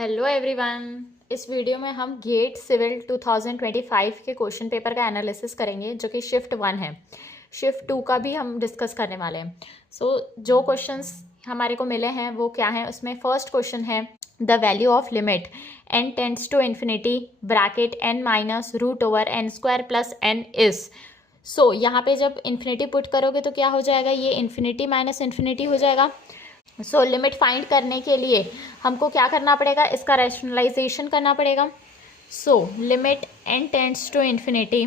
Hello everyone. इस video में हम गेट सिविल 2025 के क्वेश्चन पेपर का एनालिसिस करेंगे जो कि शिफ्ट 1 है। शिफ्ट 2 का भी हम डिस्कस करने वाले हैं। जो क्वेश्चंस हमारे को मिले हैं वो क्या हैं, उसमें फर्स्ट क्वेश्चन है the value of limit n tends to infinity bracket n minus root over n square plus n is. यहाँ पे जब इन्फिनिटी पुट करोगे तो क्या हो जाएगा, ये इन्फिनिटी माइनस इन्फिनिटी हो जाएगा। लिमिट फाइंड करने के लिए हमको क्या करना पड़ेगा, इसका रैशनलाइजेशन करना पड़ेगा। Limit n tends to infinity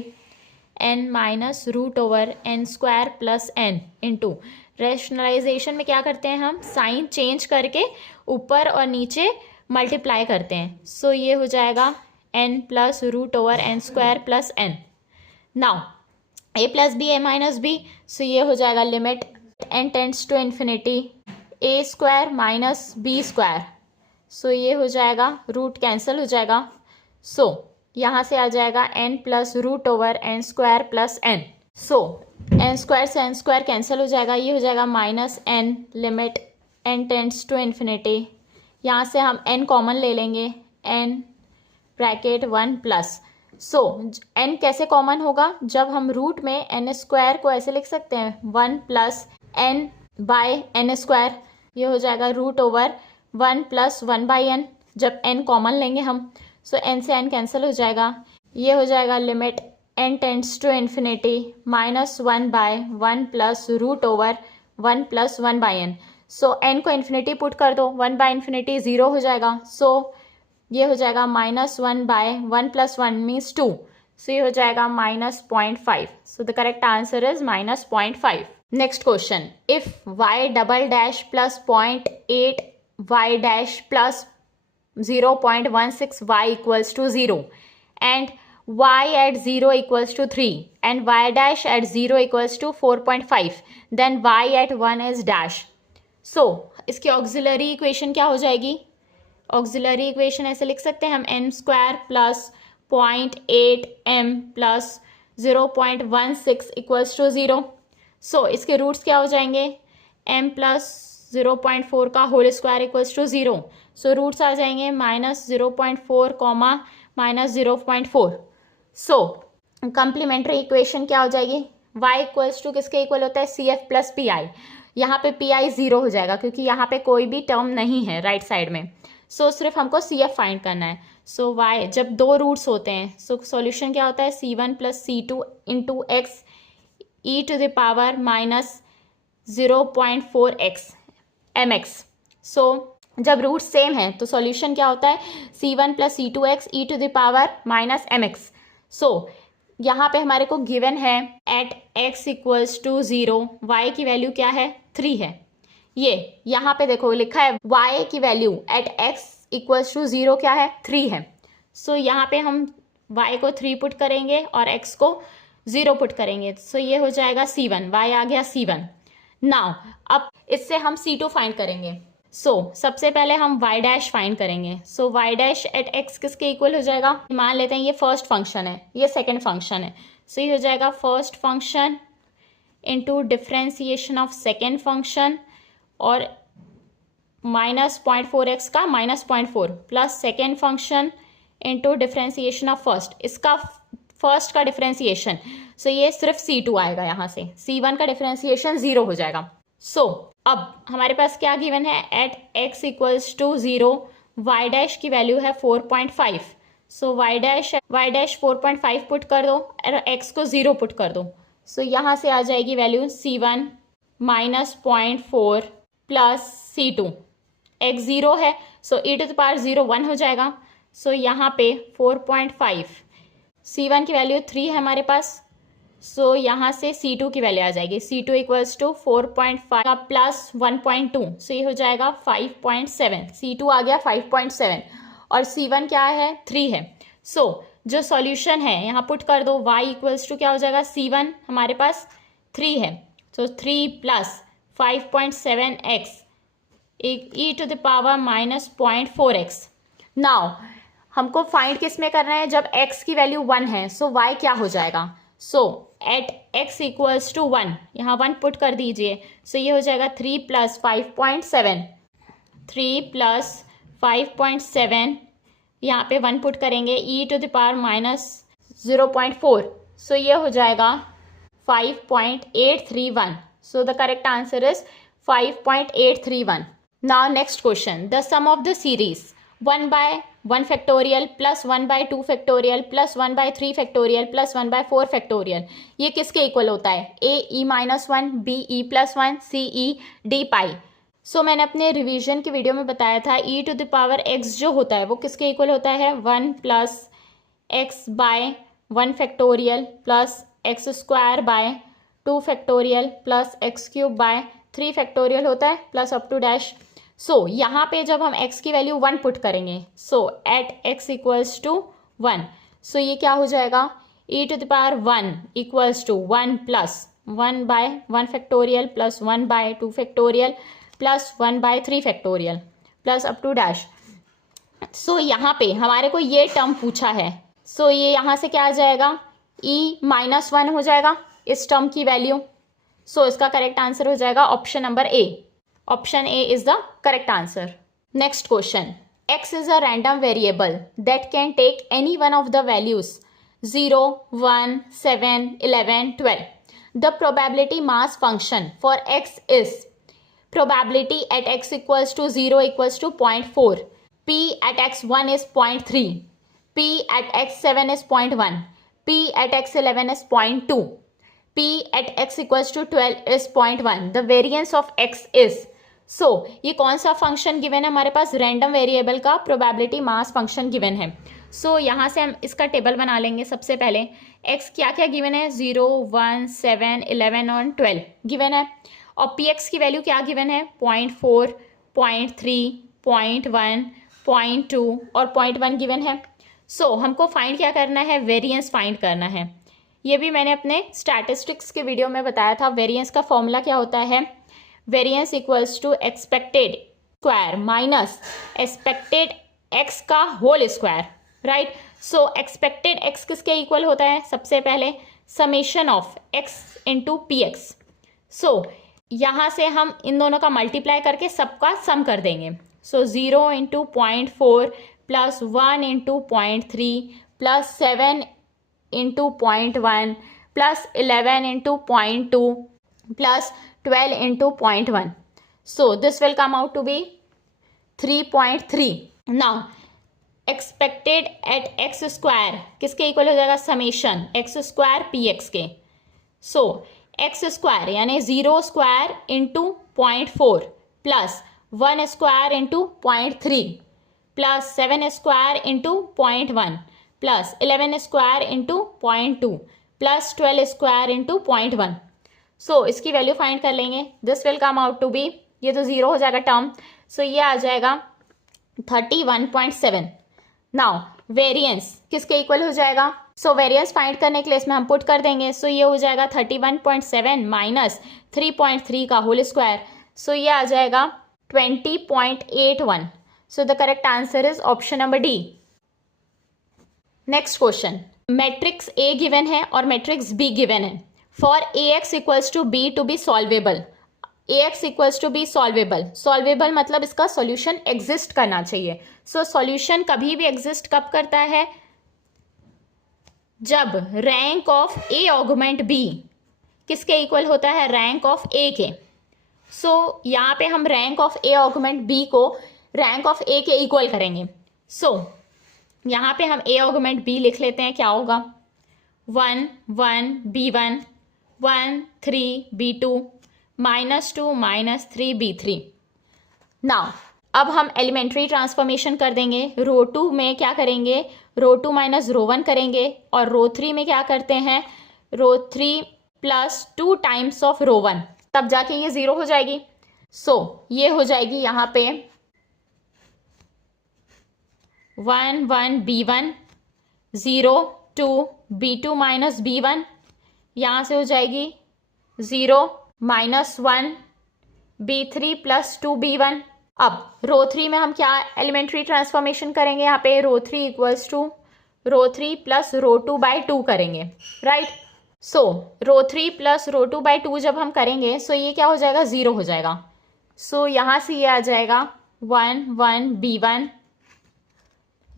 n minus root over n square plus n into rationalisation में क्या करते हैं, हम साइन चेंज करके ऊपर और नीचे मल्टीप्लाई करते हैं। ये हो जाएगा n plus root over n square plus n। Now a plus b a minus b, ये हो जाएगा limit n tends to infinity a square minus b square. ये हो जाएगा, रूट कैंसिल हो जाएगा। यहाँ से आ जाएगा n plus root over n square plus n। N square से एन स्क्वायर कैंसिल हो जाएगा, ये हो जाएगा minus n limit n tends to infinity. यहाँ से हम n कॉमन ले लेंगे, n ब्रैकेट 1 प्लस। n कैसे कॉमन होगा, जब हम रूट में n स्क्वायर को ऐसे लिख सकते हैं 1 plus n by n square. ये हो जाएगा root over 1 plus 1 by n, जब n कॉमन लेंगे हम n से n कैंसिल हो जाएगा। ये हो जाएगा limit n tends to infinity minus 1 by 1 plus root over 1 plus 1 by n। n को इन्फिनिटी पुट कर दो, 1 बाय इन्फिनिटी 0 हो जाएगा। ये हो जाएगा माइनस 1 बाय 1 प्लस 1 मीन्स 2। ये हो जाएगा minus 0.5। The correct answer is minus 0.5। Next question, if y double dash plus 0.8 y dash plus 0.16 y equals to 0 and y at 0 equals to 3 and y dash at 0 equals to 4.5, then y at 1 is dash. इसकी auxiliary equation क्या हो जाएगी, auxiliary equation ऐसे लिख सकते हैं हम n square plus 0.8 m plus 0.16 equals to 0। इसके रूट्स क्या हो जाएंगे, m प्लस 0.4 का whole square equals to 0। Roots आ जाएंगे minus 0.4 comma minus 0.4। Complementary equation क्या हो जाएगी, y इक्वल्स टू किसके इक्वल होता है, CF प्लस पी आई। यहाँ पे पी आई 0 हो जाएगा क्योंकि यहाँ पे कोई भी टर्म नहीं है राइट साइड में। सिर्फ हमको CF फाइंड करना है। y जब दो रूट्स होते हैं सॉल्यूशन क्या होता है, C1 plus C2 into x e to the power minus 0.4x mx। जब रूट सेम है तो सॉल्यूशन क्या होता है, C1 plus C2x e to the power minus mx। यहाँ पे हमारे को गिवन है at x equals to 0 y की वैल्यू क्या है, 3 है। ये यहाँ पे देखो लिखा है y की value at x equals to 0 क्या है, 3 है। यहाँ पे हम y को 3 पुट करेंगे और x को 0 पुट करेंगे। ये हो जाएगा C1, y आ गया C1। नाउ अब इससे हम C2 फाइंड करेंगे। सबसे पहले हम y डैश फाइंड करेंगे। y डैश एट x किसके इक्वल हो जाएगा, मान लेते हैं ये फर्स्ट फंक्शन है, ये सेकंड फंक्शन है। ये हो जाएगा first function into differentiation of second function और माइनस 0.4x का minus 0.4 plus second function into differentiation of first, इसका फर्स्ट का डिफरेंशिएशन। ये सिर्फ C2 आएगा, यहाँ से C1 का डिफरेंशिएशन 0 हो जाएगा। अब हमारे पास क्या गिवन है, at x equals to 0 y dash की वैल्यू है 4.5। y डैश 4.5 पुट कर दो और x को 0 पुट कर दो। यहाँ से आ जाएगी value C1 minus 0.4 plus C2, x 0 है e टू द पावर 0 1 हो जाएगा। यहाँ पे 4.5, C1 की वैल्यू 3 है हमारे पास। यहाँ से C2 की वैल्यू आ जाएगी, C2 इक्वल्स टू 4.5 प्लस 1.2। ये हो जाएगा 5.7। C2 आ गया 5.7 और C1 क्या है, 3 है। जो सॉल्यूशन है यहाँ पुट कर दो, y इक्वल्स टू क्या हो जाएगा, C1 हमारे पास 3 है 3 plus 5.7x e to the power minus 0.4x। Now हमको फाइंड किस में करना है, जब x की वैल्यू 1 है y क्या हो जाएगा। एट x इक्वल्स टू 1, यहाँ 1 पुट कर दीजिए। ये हो जाएगा 3 प्लस 5.7, 3 प्लस 5.7, यहाँ पे 1 पुट करेंगे, e⁻⁻0.4, सो ये हो जाएगा 5.831. So the correct answer is 5.831. Now next question, the sum of the series 1/1 factorial plus 1/2 factorial plus 1/3 factorial plus 1/4 factorial, ये किसके इक्वल होता है? ए e-1, बी e+1, सी ई डी पाई. सो मैंने अपने रिवीजन की वीडियो में बताया था e⁻x जो होता है वो किसके इक्वल होता है? 1 plus x/1 factorial plus x² 2 factorial plus x³ 3 factorial होता है, plus up to dash. So यहाँ पे जब हम x की वैल्यू 1 पुट करेंगे, so at x equals to 1, so ये क्या हो जाएगा? e⁻1 equals to 1 plus 1/1 factorial plus 1/2 factorial plus 1/3 factorial plus up to dash. So यहाँ पे हमारे को ये टर्म पूछा है, सो ये यहाँ से क्या आ जाएगा? e-1 हो जाएगा इस टर्म की वैल्यू. सो इसका करेक्ट आंसर हो जाएगा option number A. Option A is the correct answer. Next question. X is a random variable that can take any one of the values 0, 1, 7, 11, 12. The probability mass function for X is probability at X equals to 0 equals to 0.4. P at X1 is 0.3. P at X7 is 0.1. P at X11 is 0.2. P at X equals to 12 is 0.1. The variance of X is. सो ये कौन सा function given है हमारे पास? Random variable का probability mass function given है. सो यहाँ से हम इसका टेबल बना लेंगे. सबसे पहले x क्या क्या गिवन है? 0, 1, 7, 11 और 12 गिवन है. और px की वैल्यू क्या गिवन है? 0.4, 0.3, 0.1, 0.2 और 0.1 गिवन है. सो हमको फाइंड क्या करना है? वेरिएंस फाइंड करना है. ये भी मैंने अपने स्टैटिस्टिक्स के वीडियो में बताया था. वेरिएंस का फॉर्मूला क्या होता है? Variance equals to expected square minus expected X का whole square, right. So expected X किसके इक्वल होता है? सबसे पहले summation of X into P X. So यहाँ से हम इन दोनों का मल्टीप्लाई करके सबका सम कर देंगे. सो 0 into 0.4 plus 1 into 0.3 plus 7 into 0.1 plus 11 into 0.2 plus 12 into 0.1. So this will come out to be 3.3. Now expected at x square किसके इक्वल हो जाएगा? Summation x square p x के. सो x स्क्वायर यानी 0 square into 0.4 plus 1 square into 0.3 plus 7 square into 0.1 plus 11 square into 0.2 plus 12 square into 0.1. So इसकी value find कर लेंगे. This will come out to be, ये तो 0 हो जाएगा term, सो ये आ जाएगा 31.7. नाउ वेरिएंस किसके इक्वल हो जाएगा? सो वेरिएंस फाइंड करने के लिए इसमें हम पुट कर देंगे. सो ये हो जाएगा 31.7 माइनस 3.3 का होल स्क्वायर. सो ये आ जाएगा 20.81. So the correct answer is option number D. Next question, matrix A given है और मैट्रिक्स बी गिवन है. For ax equals to B to B solvable, ax equals to B solvable. Solvable मतलब इसका solution exist करना चाहिए. So solution कभी भी exist कब करता है? जब rank of A augment B किसके इक्वल होता है? रैंक ऑफ ए के. सो यहाँ पे हम rank of A augment B को रैंक ऑफ ए के इक्वल करेंगे. सो यहाँ पे हम ए ऑगमेंट बी लिख लेते हैं. क्या होगा? 1, 1 b1 1 3 b2 -2 -3 b3. नाउ अब हम एलिमेंट्री ट्रांसफॉर्मेशन कर देंगे. रो 2 में क्या करेंगे? रो 2 माइनस रो 1 करेंगे और रो 3 में क्या करते हैं? रो 3 प्लस 2 टाइम्स ऑफ रो 1, तब जाके ये 0 हो जाएगी. सो ये हो जाएगी यहाँ पे 1 1 b1 0 2 b2 माइनस b1, यहाँ से हो जाएगी 0 -1 b3 प्लस 2 b1. अब रो 3 में हम क्या एलिमेंट्री ट्रांसफॉर्मेशन करेंगे? यहाँ पे row 3 equals to row 3 plus row 2/2 करेंगे, राइट. सो रो 3 प्लस रो 2/2 जब हम करेंगे, सो ये क्या हो जाएगा? 0 हो जाएगा. सो यहाँ से ये आ जाएगा 1 1 B1,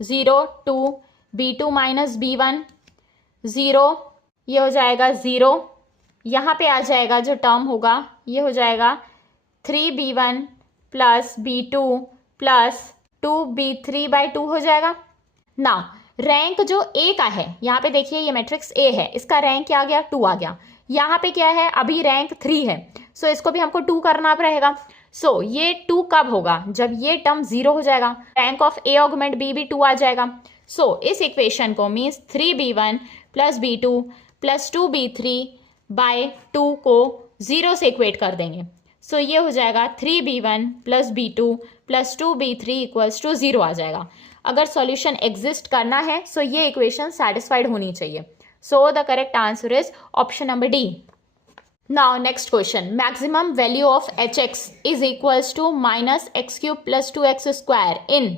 0 2 B2 माइनस B1, 0, ये हो जाएगा 0, यहाँ पे आ जाएगा जो टर्म होगा ये हो जाएगा 3B1 plus B2 plus 2B3/2 हो जाएगा। ना रैंक जो ए का है, यहाँ पे देखिए ये मैट्रिक्स ए है, इसका रैंक क्या आ गया 2 आ गया। यहाँ पे क्या है अभी रैंक 3 है, सो इसको भी हमको 2 करना रहेगा। सो ये 2 कब होगा, जब ये टर्म 0 हो जाएगा, rank of A augment B भी 2 आ जाएगा। सो इस इक्वेशन को means 3B1 plus B2 plus 2B3/2 को 0 से इक्वेट कर देंगे। सो ये हो जाएगा 3B1 plus B2 plus 2B3 equals to 0 आ जाएगा। अगर सॉल्यूशन एग्जिस्ट करना है सो ये इक्वेशन सेटिस्फाइड होनी चाहिए। So the correct answer is option number D. Now next question, maximum value of hx is equals to -x³ plus 2x² in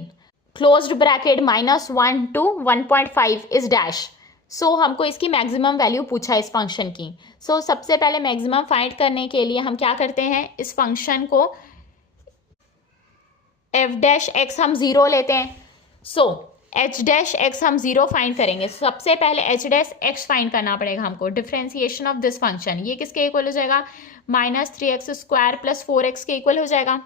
closed bracket -1 to 1.5 is dash. So हमको इसकी maximum value पूछा है इस function की। सो सबसे पहले maximum find करने के लिए हम क्या करते हैं, इस फंक्शन को f' हम 0 लेते हैं। सो h' हम 0 फाइंड करेंगे। सबसे पहले h' फाइंड करना पड़ेगा हमको, डिफ्रेंसिएशन ऑफ दिस फंक्शन। ये किसके इक्वल हो जाएगा, -3x² प्लस 4x के इक्वल हो जाएगा।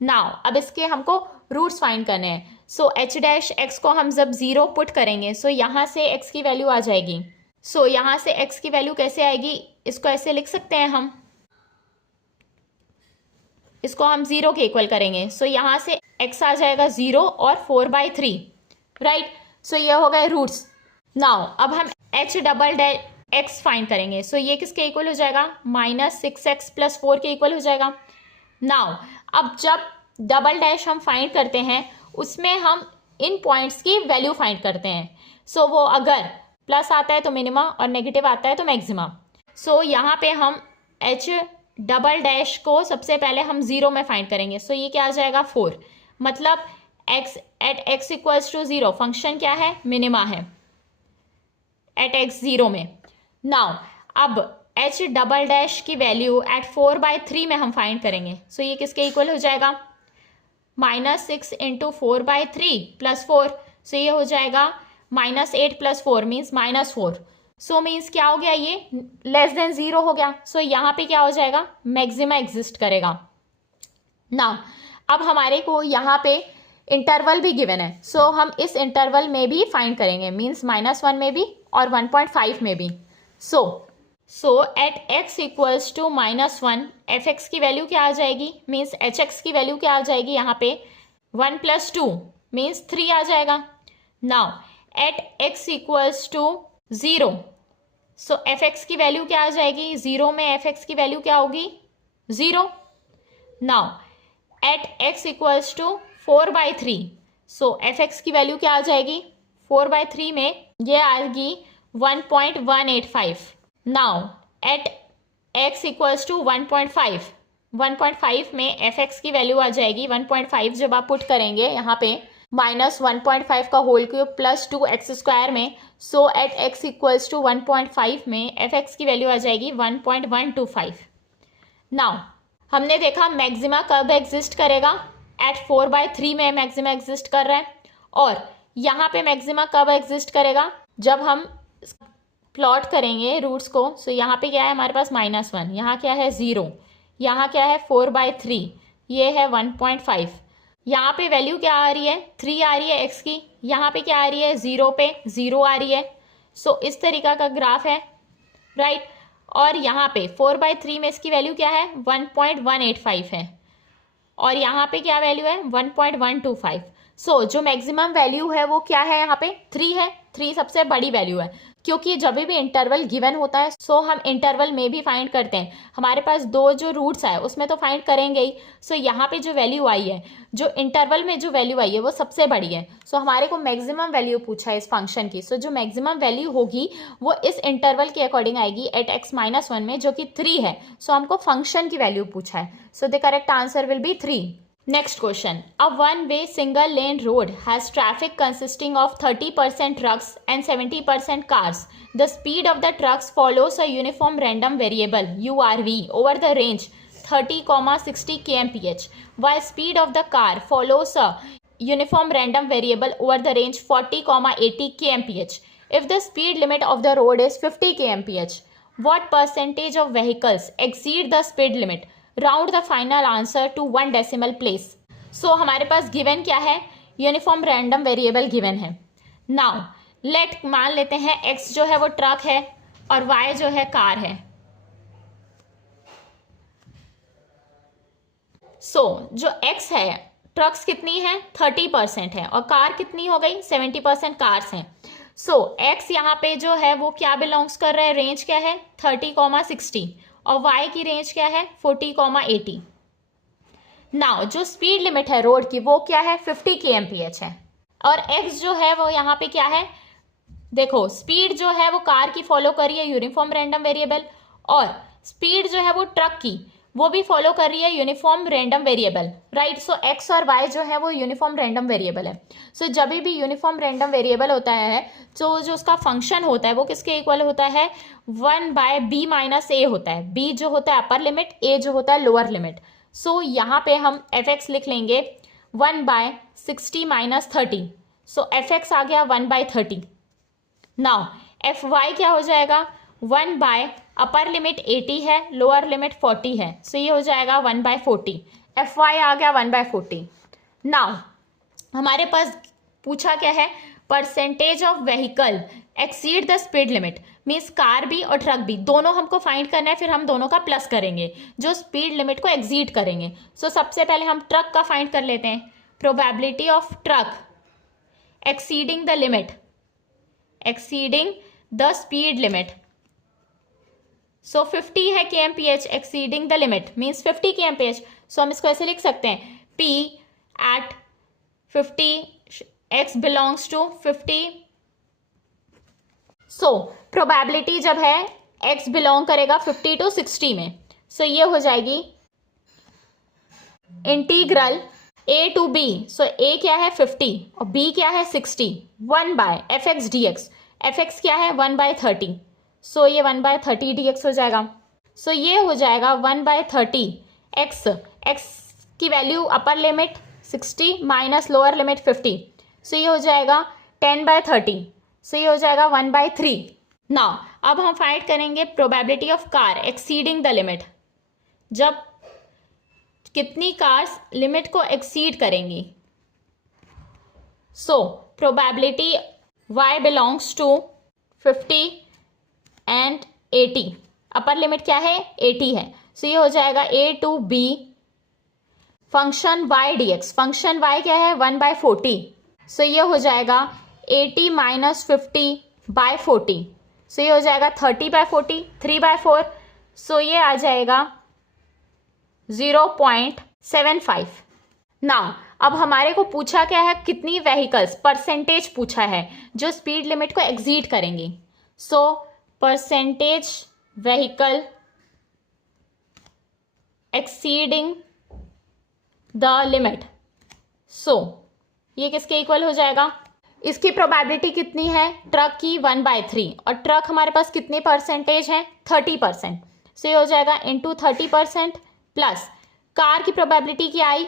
नाउ अब इसके हमको रूट्स फाइंड करने हैं। सो h' को हम जब 0 पुट करेंगे सो यहाँ से x की वैल्यू आ जाएगी। सो यहाँ से x की वैल्यू कैसे आएगी, इसको ऐसे लिख सकते हैं हम, इसको हम 0 के इक्वल करेंगे। सो यहाँ से x आ जाएगा 0 और 4/3, राइट। सो ये हो गए रूट्स। नाउ अब हम h" फाइंड करेंगे। सो ये किसके इक्वल हो जाएगा, -6x प्लस 4 के इक्वल हो जाएगा। नाउ अब जब डबल डैश हम फाइंड करते हैं उसमें हम इन पॉइंट्स की वैल्यू फाइंड करते हैं। सो वो अगर प्लस आता है तो मिनिमा और नेगेटिव आता है तो मैक्सिमा। सो यहाँ पे हम h" को सबसे पहले हम 0 में फाइंड करेंगे। सो ये क्या आ जाएगा 4, मतलब x इक्वल्स टू 0 फंक्शन क्या है, मिनिमा है x 0 में। नाउ अब h" की वैल्यू 4/3 में हम फाइंड करेंगे। सो ये किसके इक्वल हो जाएगा, -6 × 4/3 प्लस 4। सो ये हो जाएगा -8 प्लस 4 मीन्स -4। सो मीन्स क्या हो गया, ये लेस देन 0 हो गया। सो यहाँ पे क्या हो जाएगा, मैक्सिमा एग्जिस्ट करेगा। नाउ अब हमारे को यहाँ पे इंटरवल भी गिवन है। सो हम इस इंटरवल में भी फाइंड करेंगे, मीन्स -1 में भी और 1.5 में भी। So at x equals to -1 fx की वैल्यू क्या आ जाएगी, मीन्स hx की वैल्यू क्या आ जाएगी, यहाँ पे 1 + 2 मीन्स 3 आ जाएगा। Now at x equals to 0 so fx की वैल्यू क्या आ जाएगी, 0 में fx की वैल्यू क्या होगी 0। Now at x equals to 4/3 so fx की वैल्यू क्या आ जाएगी, 4/3 में ये आएगी 1.185। Now at x equals to 1.5 में fx की वैल्यू आ जाएगी 1.5। जब आप पुट करेंगे यहाँ पे -1.5 का होल क्यूब प्लस 2x² में, सो एट x इक्वल्स टू 1.5 में fx की वैल्यू आ जाएगी 1.125। नाउ हमने देखा मैक्सिमा कब एग्जिस्ट करेगा, एट 4/3 में मैक्सिमा एग्जिस्ट कर रहा है। और यहाँ पे मैक्सिमा कब एग्जिस्ट करेगा, जब हम प्लॉट करेंगे रूट्स को। सो यहाँ पे क्या है हमारे पास -1, यहाँ क्या है 0, यहाँ क्या है 4/3, ये है 1.5। यहाँ पे वैल्यू क्या आ रही है 3 आ रही है x की, यहाँ पे क्या आ रही है 0 पे 0 आ रही है। सो इस तरीका का ग्राफ है, राइट। और यहाँ पे 4/3 में इसकी वैल्यू क्या है 1.185 है और यहाँ पे क्या वैल्यू है 1.125। सो जो मैक्सिमम वैल्यू है वो क्या है, यहाँ पे 3 है। 3 सबसे बड़ी वैल्यू है क्योंकि जब भी इंटरवल गिवन होता है सो हम इंटरवल में भी फाइंड करते हैं। हमारे पास 2 जो रूट्स आए उसमें तो फाइंड करेंगे ही। सो यहाँ पे जो वैल्यू आई है, जो इंटरवल में जो वैल्यू आई है वो सबसे बड़ी है। सो हमारे को मैक्सिमम वैल्यू पूछा है इस फंक्शन की। सो जो मैक्सिमम वैल्यू होगी वो इस इंटरवल के अकॉर्डिंग आएगी एट x -1 में, जो कि 3 है। सो हमको फंक्शन की वैल्यू पूछा है। सो the correct answer will be 3। Next question. A one-way single-lane road has traffic consisting of 30% trucks and 70% cars. The speed of the trucks follows a uniform random variable URV over the range 30,60 kmph, while speed of the car follows a uniform random variable over the range 40,80 kmph. If the speed limit of the road is 50 kmph, what percentage of vehicles exceed the speed limit? Round the final answer to 1 decimal place. So हमारे पास given क्या है? Uniform random variable given है. Now let मान लेते हैं x जो है वो ट्रक है और y जो है कार है. सो जो x है, ट्रक्स कितनी है? 30% है और कार कितनी हो गई? 70% कार्स हैं. सो x यहाँ पे जो है वो क्या बिलोंग्स कर रहा है? रेंज क्या है? 30,60 और y की रेंज क्या है? 40,80. नाउ जो स्पीड लिमिट है रोड की वो क्या है? 50 kmph है और x जो है वो यहाँ पे क्या है? देखो स्पीड जो है वो कार की फॉलो कर रही है यूनिफॉर्म रैंडम वेरिएबल और स्पीड जो है वो ट्रक की वो भी फॉलो कर रही है यूनिफॉर्म रैंडम वेरिएबल, राइट. सो x और y जो है वो यूनिफॉर्म रैंडम वेरिएबल है. सो जब भी यूनिफॉर्म रैंडम वेरिएबल होता है तो जो उसका फंक्शन होता है वो किसके इक्वल होता है? 1/b माइनस a होता है. b जो होता है अपर लिमिट, a जो होता है लोअर लिमिट. सो यहाँ पे हम fx लिख लेंगे 1/60 माइनस 30. सो fx आ गया 1/30. नाउ fy क्या हो जाएगा? 1 अपर लिमिट 80 है, लोअर लिमिट 40 है. सो ये हो जाएगा 1/40. fy आ गया 1/40. नाउ हमारे पास पूछा क्या है? Percentage of vehicle exceed the speed limit. Means car भी और ट्रक भी दोनों हमको फाइंड करना है, फिर हम दोनों का प्लस करेंगे जो स्पीड लिमिट को एक्सीड करेंगे. सो सबसे पहले हम ट्रक का फाइंड कर लेते हैं. Probability of truck exceeding the limit, exceeding the speed limit. So 50 है kmph, exceeding the limit means 50 kmph. So हम इसको ऐसे लिख सकते हैं p at 50, x belongs to 50. So probability जब है x बिलोंग करेगा 50 to 60 में. सो ये हो जाएगी integral a to b. So a क्या है? 50 और b क्या है? 60. 1/fx dx. fx क्या है? 1/30. सो ये 1/30 dx हो जाएगा. सो ये हो जाएगा 1/30 x की value upper limit 60 minus lower limit 50. सो ये हो जाएगा 10/30. सो ये हो जाएगा 1/3. नाउ अब हम फाइंड करेंगे probability of car exceeding the limit. जब कितनी कार्स लिमिट को एक्सीड करेंगी. So probability y belongs to 50 and 80. Upper limit क्या है? 80 है. सो ये हो जाएगा a to b function y dx. Function y क्या है? 1/40. सो ये हो जाएगा 80 माइनस 50/40. सो ये हो जाएगा 30/40, 3/4. सो ये आ जाएगा 0.75. नाउ अब हमारे को पूछा क्या है? कितनी व्हीकल्स, परसेंटेज पूछा है जो स्पीड लिमिट को एक्सीड करेंगी. So percentage vehicle exceeding the limit. So ये किसके इक्वल हो जाएगा? इसकी प्रोबेबिलिटी कितनी है? ट्रक की 1/3 और ट्रक हमारे पास कितने परसेंटेज है? 30%. सो ये हो जाएगा इंटू 30% प्लस कार की प्रोबेबिलिटी क्या आई?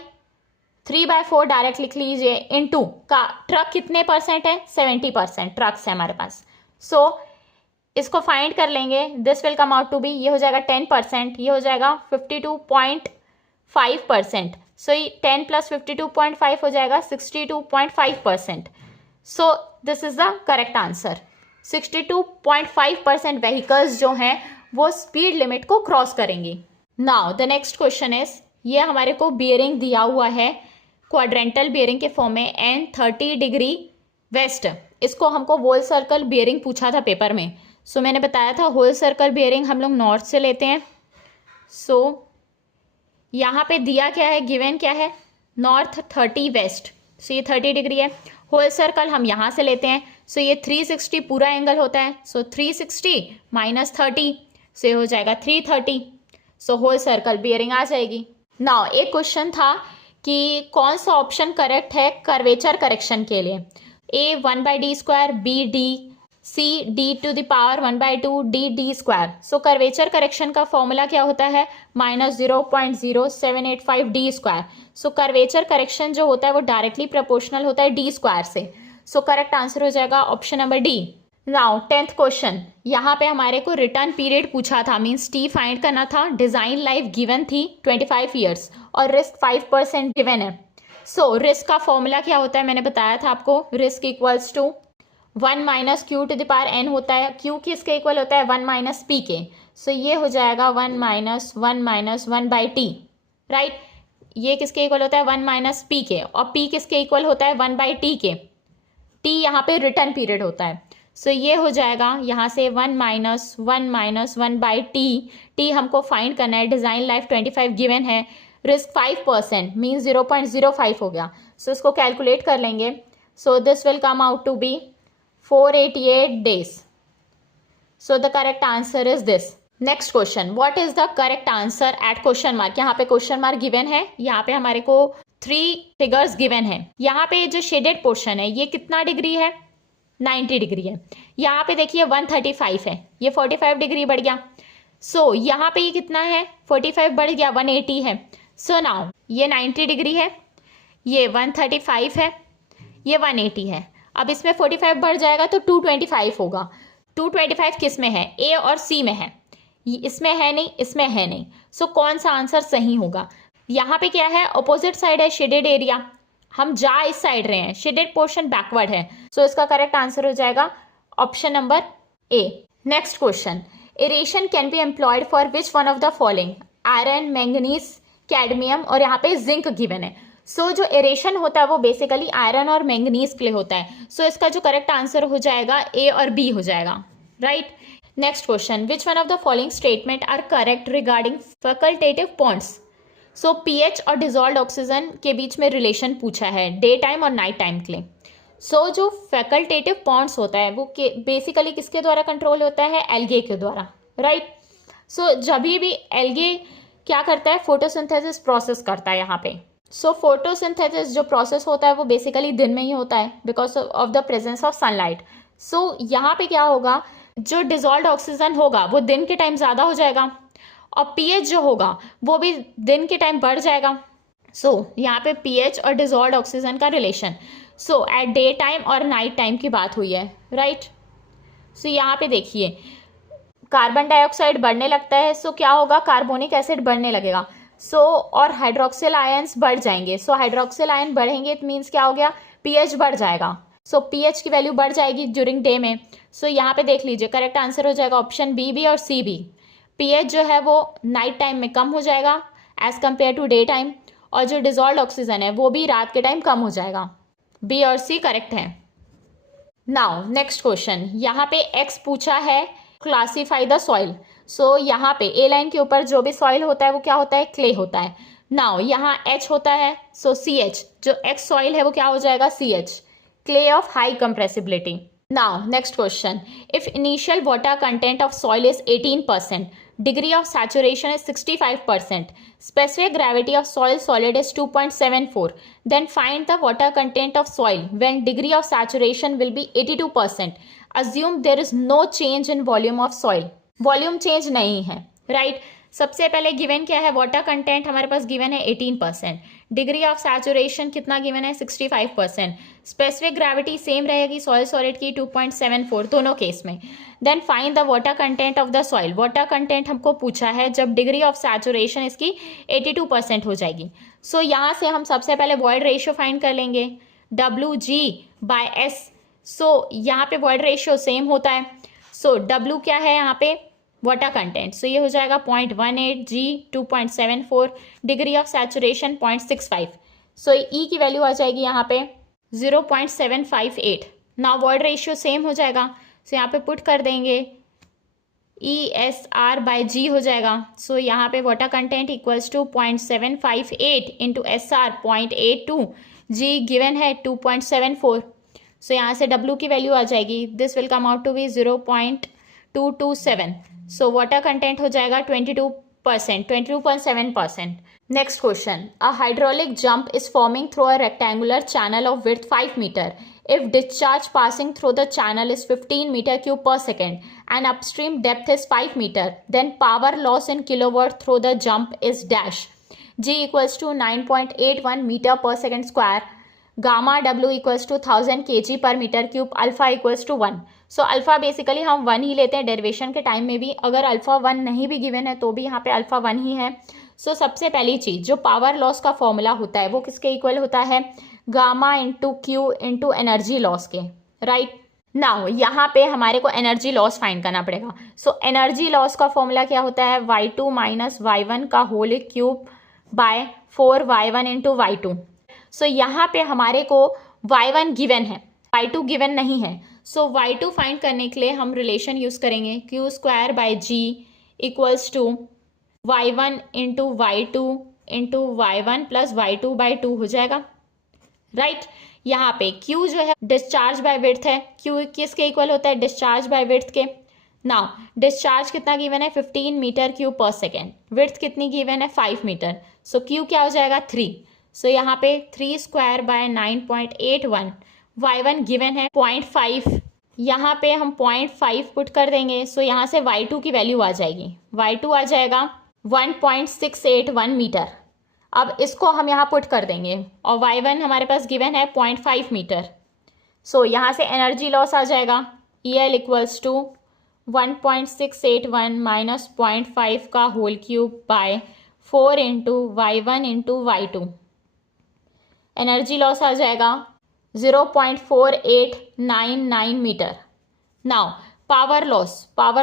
3/4 डायरेक्ट लिख लीजिए इंटू का ट्रक कितने परसेंट है? 70% ट्रक्स है हमारे पास. सो इसको फाइंड कर लेंगे. This will come out to be, ये हो जाएगा 10%, ये हो जाएगा 52.5%. सो ये 10 प्लस 52.5 हो जाएगा 62.5%. सो this is the correct answer. 62.5% vehicles जो हैं वो स्पीड लिमिट को क्रॉस करेंगी. Now the next question is, ये हमारे को बियरिंग दिया हुआ है क्वाड्रेंटल बियरिंग के फॉर्म में एंड 30 डिग्री वेस्ट. इसको हमको होल सर्कल बियरिंग पूछा था पेपर में. सो मैंने बताया था होल सर्कल बियरिंग हम लोग नॉर्थ से लेते हैं. सो यहाँ पे दिया क्या है? गिवन क्या है? North 30 waste. सो ये 30 डिग्री है. होल सर्कल हम यहाँ से लेते हैं. सो ये 360 पूरा एंगल होता है. सो 360 माइनस 30. सो ये हो जाएगा 330. सो होल सर्कल बियरिंग आ जाएगी. नाउ एक क्वेश्चन था कि कौन सा ऑप्शन करेक्ट है कर्वेचर करेक्शन के लिए. A 1/d², B D C d to the power 1/2 d square. So curvature correction का फॉर्मूला क्या होता है, -0.0785 d स्क्वायर। सो कर्वेचर करेक्शन जो होता है वो डायरेक्टली प्रोपोर्शनल होता है d स्क्वायर से। सो करेक्ट आंसर हो जाएगा option number D. Now 10th question, यहाँ पे हमारे को रिटर्न पीरियड पूछा था, मीन्स टी फाइंड करना था, डिजाइन लाइफ गिवन थी 25 ईयर्स और रिस्क 5% गिवन है। सो रिस्क का फॉर्मूला क्या होता है, मैंने बताया था आपको, risk equals to 1 minus q to the power n होता है। क्यू किसके इक्वल होता है, 1 माइनस पी के। सो ये हो जाएगा 1 माइनस 1 बाई टी, राइट। ये किसके इक्वल होता है, 1 माइनस पी के, और पी किसके इक्वल होता है, 1 बाई टी के। टी यहाँ पे रिटर्न पीरियड होता है। सो ये हो जाएगा यहाँ से 1 माइनस 1 बाई टी। टी हमको फाइंड करना है, डिज़ाइन लाइफ 25 गिवन है, रिस्क 5% मीन्स 0.05 हो गया। सो इसको कैलकुलेट कर लेंगे। So this will come out to be 488 days. So the correct answer is this. Next question, what is the correct answer at question mark? यहाँ पे question mark given है, यहाँ पे हमारे को 3 फिगर्स गिवन है। यहाँ पे जो शेडेड पोर्शन है ये कितना डिग्री है, 90 डिग्री है। यहाँ पे देखिए 135 है, ये 45 डिग्री बढ़ गया। सो यहाँ पे ये कितना है, 45 बढ़ गया, 180 है। सो नाउ ये 90 डिग्री है, ये 135 है, ये 180 है। अब इसमें 45 बढ़ जाएगा तो 225 होगा। 225 किस में है, ए और सी में है, इसमें है नहीं, इसमें है नहीं। सो कौन सा आंसर सही होगा, यहाँ पे क्या है, अपोजिट साइड है शेडेड एरिया, हम जा इस साइड रहे हैं, शेडेड पोर्शन बैकवर्ड है। सो इसका करेक्ट आंसर हो जाएगा option number A. Next question, aeration can be employed for which one of the following, iron, manganese, cadmium और यहाँ पे जिंक गिवन है। सो जो एरेशन होता है वो बेसिकली आयरन और मैंगनीज के लिए होता है। सो इसका जो करेक्ट आंसर हो जाएगा ए और बी हो जाएगा, right. Next question, which one of the following statement are correct regarding facultative bonds. So pH और डिजॉल्व्ड ऑक्सीजन के बीच में रिलेशन पूछा है डे टाइम और नाइट टाइम के लिए। सो जो फैकल्टेटिव बॉन्ड्स होता है वो बेसिकली किसके द्वारा कंट्रोल होता है, एल्गे के द्वारा, राइट। सो जब भी एल्गे क्या करता है, फोटोसिंथेसिस प्रोसेस करता है यहाँ पे। सो फोटोसिंथेसिस जो प्रोसेस होता है वो बेसिकली दिन में ही होता है because of the presence of sunlight. So यहाँ पे क्या होगा, जो डिजॉल्व्ड ऑक्सीजन होगा वो दिन के टाइम ज़्यादा हो जाएगा और पीएच जो होगा वो भी दिन के टाइम बढ़ जाएगा। सो यहाँ पे पीएच और डिजॉल्व्ड ऑक्सीजन का रिलेशन, सो एट डे टाइम और नाइट टाइम की बात हुई है, राइट। सो यहाँ पे देखिए कार्बन डाइऑक्साइड बढ़ने लगता है, सो क्या होगा, कार्बोनिक एसिड बढ़ने लगेगा। सो और हाइड्रोक्सिल आयंस बढ़ जाएंगे। सो हाइड्रोक्सिल आयन बढ़ेंगे, इट मीन्स क्या हो गया, पीएच बढ़ जाएगा। सो पीएच की वैल्यू बढ़ जाएगी ड्यूरिंग डे में। सो यहाँ पे देख लीजिए करेक्ट आंसर हो जाएगा ऑप्शन बी भी और सी भी। पीएच जो है वो नाइट टाइम में कम हो जाएगा as compared to day time, और जो डिजॉल्व्ड ऑक्सीजन है वो भी रात के टाइम कम हो जाएगा। बी और सी करेक्ट है। नाउ नेक्स्ट क्वेश्चन, यहाँ पे एक्स पूछा है, क्लासीफाई द सॉइल। सो यहाँ पे ए लाइन के ऊपर जो भी सॉइल होता है वो क्या होता है, क्ले होता है। नाउ यहाँ एच होता है, सो सी एच, जो एक्स सॉइल है वो क्या हो जाएगा, C H, clay of high compressibility. Now next question, if initial water content of soil is 18%, degree of saturation is 65%, specific gravity of soil solid is 2.74, then find the water content of soil when degree of saturation will be 82%. Assume there is no change in volume of soil. Volume change नहीं है, right. सबसे पहले given क्या है, water content हमारे पास given है 18%, degree of saturation कितना given है 65%, स्पेसिफिक ग्रेविटी सेम रहेगी सॉइल सॉलिड की 2.74 दोनों केस में। Then find the water content of the soil, water content हमको पूछा है जब डिग्री ऑफ सैचुरेशन इसकी 82% हो जाएगी। सो यहाँ से हम सबसे पहले वॉइड रेशियो फाइंड कर लेंगे, WG/S। सो यहाँ पे वॉइड रेशियो सेम होता है। सो W क्या है यहाँ पे, वाटर कंटेंट, सो ये हो जाएगा 0.18, G 2.74, डिग्री ऑफ सैचुरेशन 0.65। सो ई की वैल्यू आ जाएगी यहाँ पे 0.758। नाउ वॉइड रेशियो सेम हो जाएगा, सो यहाँ पे पुट कर देंगे ESR/G हो जाएगा। सो यहाँ पे water content equals to 0.758 into SR 0.82, G given है 2.74। सो यहाँ से W की वैल्यू आ जाएगी, this will come out to be 0.227। So water content हो जाएगा 22.7%। Next question, a hydraulic jump is forming through a rectangular channel of width 5 metre if discharge passing through the channel is 15 meter cube per second and upstream depth is 5 meter, then power loss in kilowatt through the jump is dash. G equals to 9.81 meter per second square, gamma W equals to 1000 kg per meter cube, alpha equals to 1. So alpha basically हम 1 ही लेते हैं derivation के time में भी. अगर alpha 1 नहीं भी given है तो भी यहाँ पे अल्फा 1 ही है. सो सबसे पहली चीज़, जो पावर लॉस का फॉर्मूला होता है वो किसके इक्वल होता है? Gamma into q into energy loss के, राइट. नाउ यहाँ पे हमारे को एनर्जी लॉस फाइंड करना पड़ेगा. सो एनर्जी लॉस का फॉर्मूला क्या होता है? y2 माइनस y1 का whole cube by 4y1 into y2. So यहाँ पे हमारे को y1 गिवन है, y2 गिवन नहीं है. सो y2 फाइंड करने के लिए हम रिलेशन यूज करेंगे, q square by g equals to y1 into y2 into y1 plus y2 by 2 हो जाएगा, राइट. यहाँ पे q जो है डिस्चार्ज बाय विड्थ है. q किसके इक्वल होता है? डिस्चार्ज बाय विड्थ के. नाउ डिस्चार्ज कितना गिवन है? 15 metre cube per second. Width कितनी गिवन है? 5 मीटर. सो q क्या हो जाएगा? 3. सो यहाँ पे 3 स्क्वायर बाय 9.81. y1 गिवन है 0.5. यहाँ पे हम 0.5 पुट कर देंगे. सो यहाँ से y2 की वैल्यू आ जाएगी. y2 आ जाएगा 1.681 मीटर. अब इसको हम यहाँ पुट कर देंगे और y1 हमारे पास गिवन है 0.5 मीटर. सो यहाँ से एनर्जी लॉस आ जाएगा EL इक्वल्स टू 1.681 माइनस 0.5 का whole cube by 4 into y1 into y2. Energy loss आ जाएगा 0.4899 मीटर. नाउ पावर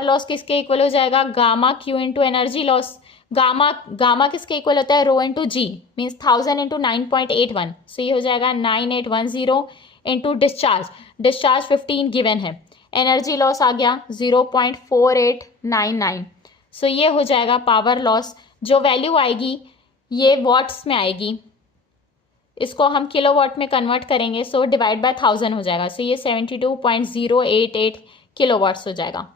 लॉस किसके इक्वल हो जाएगा? Gamma Q into energy loss. Gamma किसके इक्वल होता है? Rho into g, means 1000 into 9.81. So ये हो जाएगा 9810 इंटू डिस्चार्ज 15 गिवन है. एनर्जी लॉस आ गया 0.4899. सो ये हो जाएगा पावर लॉस. जो वैल्यू आएगी ये वॉट्स में आएगी, इसको हम किलोवाट में कन्वर्ट करेंगे. सो डिवाइड बाय 1000 हो जाएगा. सो ये 72.088 किलोवाट्स हो जाएगा.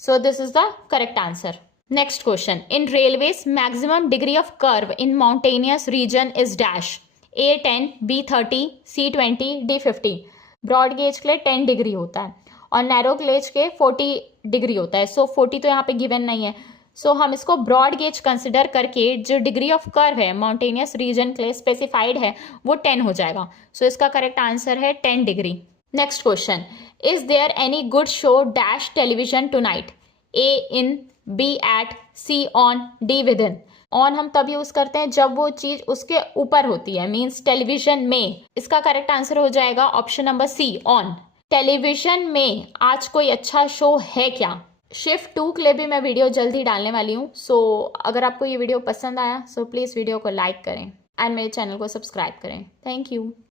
So this is the correct answer. Next question, in railways maximum degree of curve in mountainous region is dash. A10, B30, C20, D50. Broad gauge के लिए 10 degree होता है और नैरो गेज के 40 डिग्री होता है. सो 40 तो यहाँ पे गिवन नहीं है. सो हम इसको ब्रॉड गेज कंसिडर करके जो डिग्री ऑफ कर्व है माउंटेनियस रीजन के लिए स्पेसिफाइड है वो 10 हो जाएगा. सो इसका करेक्ट आंसर है 10 degree. Next question, is there any good show dash television tonight? A in, B at, C on, D with in. On हम तब यूज करते हैं जब वो चीज उसके ऊपर होती है, मीन्स टेलीविजन में. इसका करेक्ट आंसर हो जाएगा option number C, on. Television में आज कोई अच्छा शो है क्या? शिफ्ट 2 के लिए भी मैं वीडियो जल्दी डालने वाली हूँ. सो अगर आपको ये वीडियो पसंद आया सो प्लीज़ वीडियो को लाइक करें एंड मेरे चैनल को सब्सक्राइब करें. Thank you.